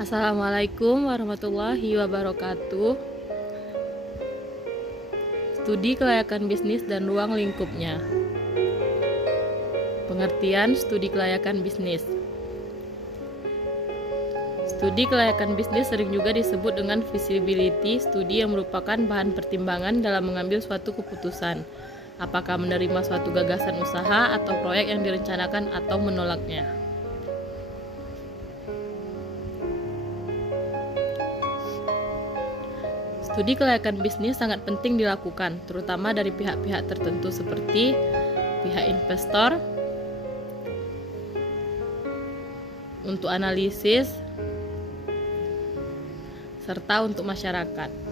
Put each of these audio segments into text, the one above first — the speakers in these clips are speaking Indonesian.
Assalamualaikum warahmatullahi wabarakatuh. Studi kelayakan bisnis dan ruang lingkupnya. Pengertian studi kelayakan bisnis. Studi kelayakan bisnis sering juga disebut dengan feasibility study yang merupakan bahan pertimbangan dalam mengambil suatu keputusan, apakah menerima suatu gagasan usaha atau proyek yang direncanakan atau menolaknya. Studi kelayakan bisnis sangat penting dilakukan, terutama dari pihak-pihak tertentu seperti pihak investor, untuk analisis, serta untuk masyarakat.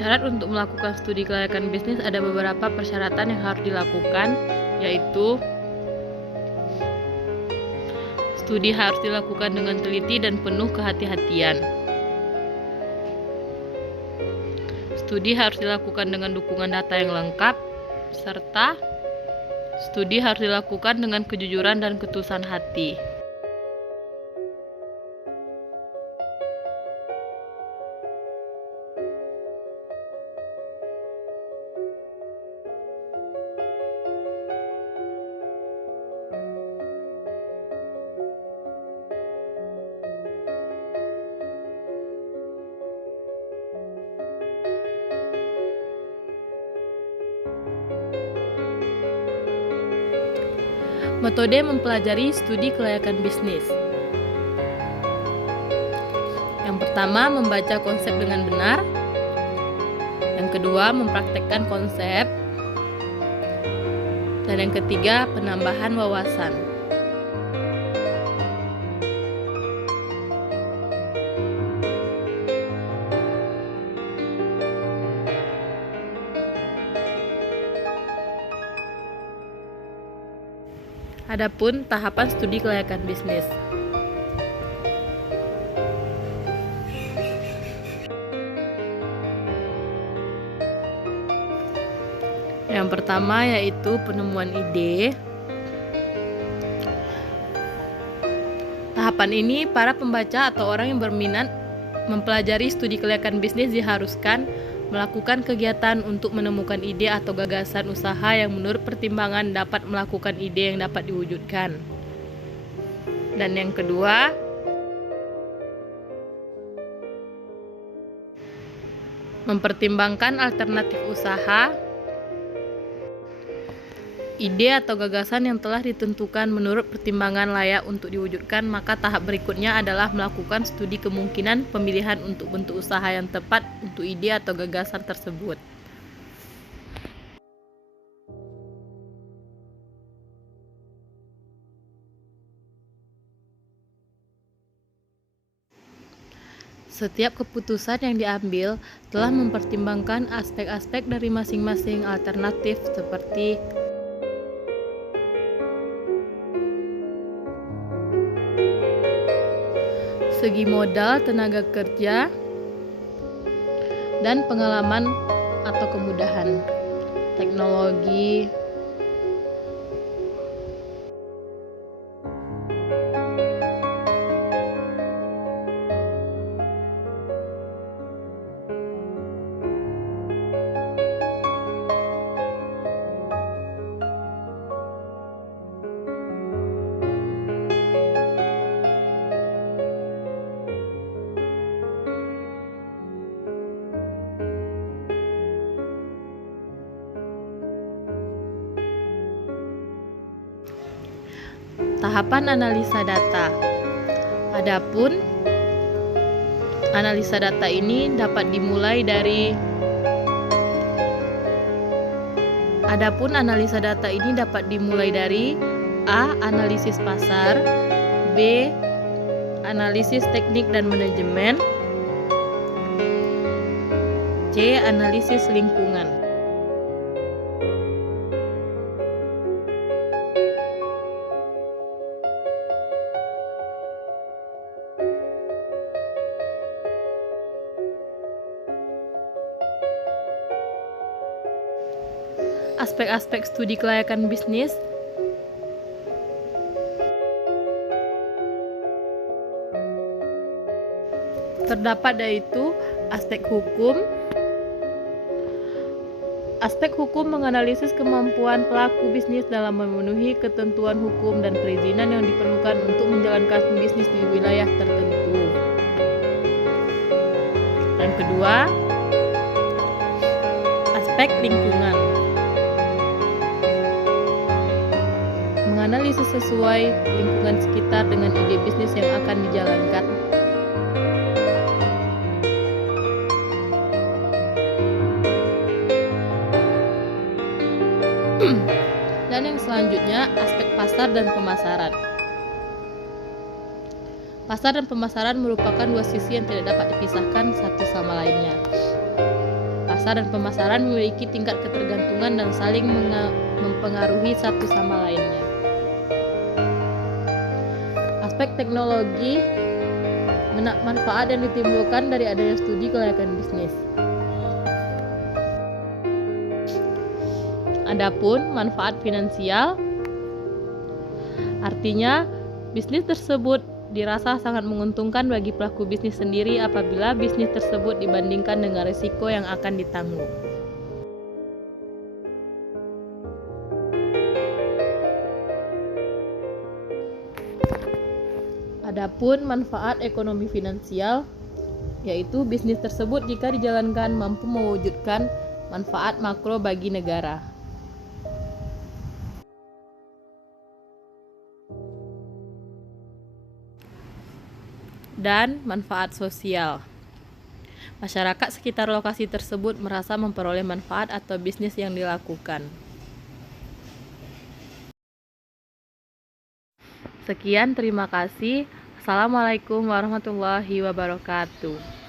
Syarat untuk melakukan studi kelayakan bisnis ada beberapa persyaratan yang harus dilakukan, yaitu studi harus dilakukan dengan teliti dan penuh kehati-hatian. Studi harus dilakukan dengan dukungan data yang lengkap, serta studi harus dilakukan dengan kejujuran dan ketulusan hati. Metode mempelajari studi kelayakan bisnis. Yang pertama, membaca konsep dengan benar. Yang kedua, mempraktekkan konsep. Dan yang ketiga, penambahan wawasan. Adapun tahapan studi kelayakan bisnis. Yang pertama yaitu penemuan ide. Tahapan ini para pembaca atau orang yang berminat mempelajari studi kelayakan bisnis diharuskan melakukan kegiatan untuk menemukan ide atau gagasan usaha yang menurut pertimbangan dapat melakukan ide yang dapat diwujudkan. Dan yang kedua, mempertimbangkan alternatif usaha, ide atau gagasan yang telah ditentukan menurut pertimbangan layak untuk diwujudkan, maka tahap berikutnya adalah melakukan studi kemungkinan pemilihan untuk bentuk usaha yang tepat untuk ide atau gagasan tersebut. Setiap keputusan yang diambil telah mempertimbangkan aspek-aspek dari masing-masing alternatif seperti segi modal, tenaga kerja, dan pengalaman atau kemudahan, teknologi, tahapan analisa data. Adapun analisa data ini dapat dimulai dari A. Analisis pasar, B. Analisis teknik dan manajemen, C. Analisis lingkungan. aspek-aspek studi kelayakan bisnis? Terdapat yaitu aspek hukum. Aspek hukum menganalisis kemampuan pelaku bisnis dalam memenuhi ketentuan hukum dan perizinan yang diperlukan untuk menjalankan bisnis di wilayah tertentu. Yang kedua, aspek lingkungan. Menganalisis sesuai lingkungan sekitar dengan ide bisnis yang akan dijalankan. Dan yang selanjutnya, aspek pasar dan pemasaran. Pasar dan pemasaran merupakan dua sisi yang tidak dapat dipisahkan satu sama lainnya. Pasar dan pemasaran memiliki tingkat ketergantungan dan saling mempengaruhi satu sama lainnya. Aspek teknologi, manfaat yang ditimbulkan dari adanya studi kelayakan bisnis. Adapun manfaat finansial, artinya bisnis tersebut dirasa sangat menguntungkan bagi pelaku bisnis sendiri apabila bisnis tersebut dibandingkan dengan risiko yang akan ditanggung. Adapun manfaat ekonomi finansial, yaitu bisnis tersebut jika dijalankan mampu mewujudkan manfaat makro bagi negara. Dan manfaat sosial. Masyarakat sekitar lokasi tersebut merasa memperoleh manfaat atau bisnis yang dilakukan. Sekian, terima kasih. Assalamualaikum warahmatullahi wabarakatuh.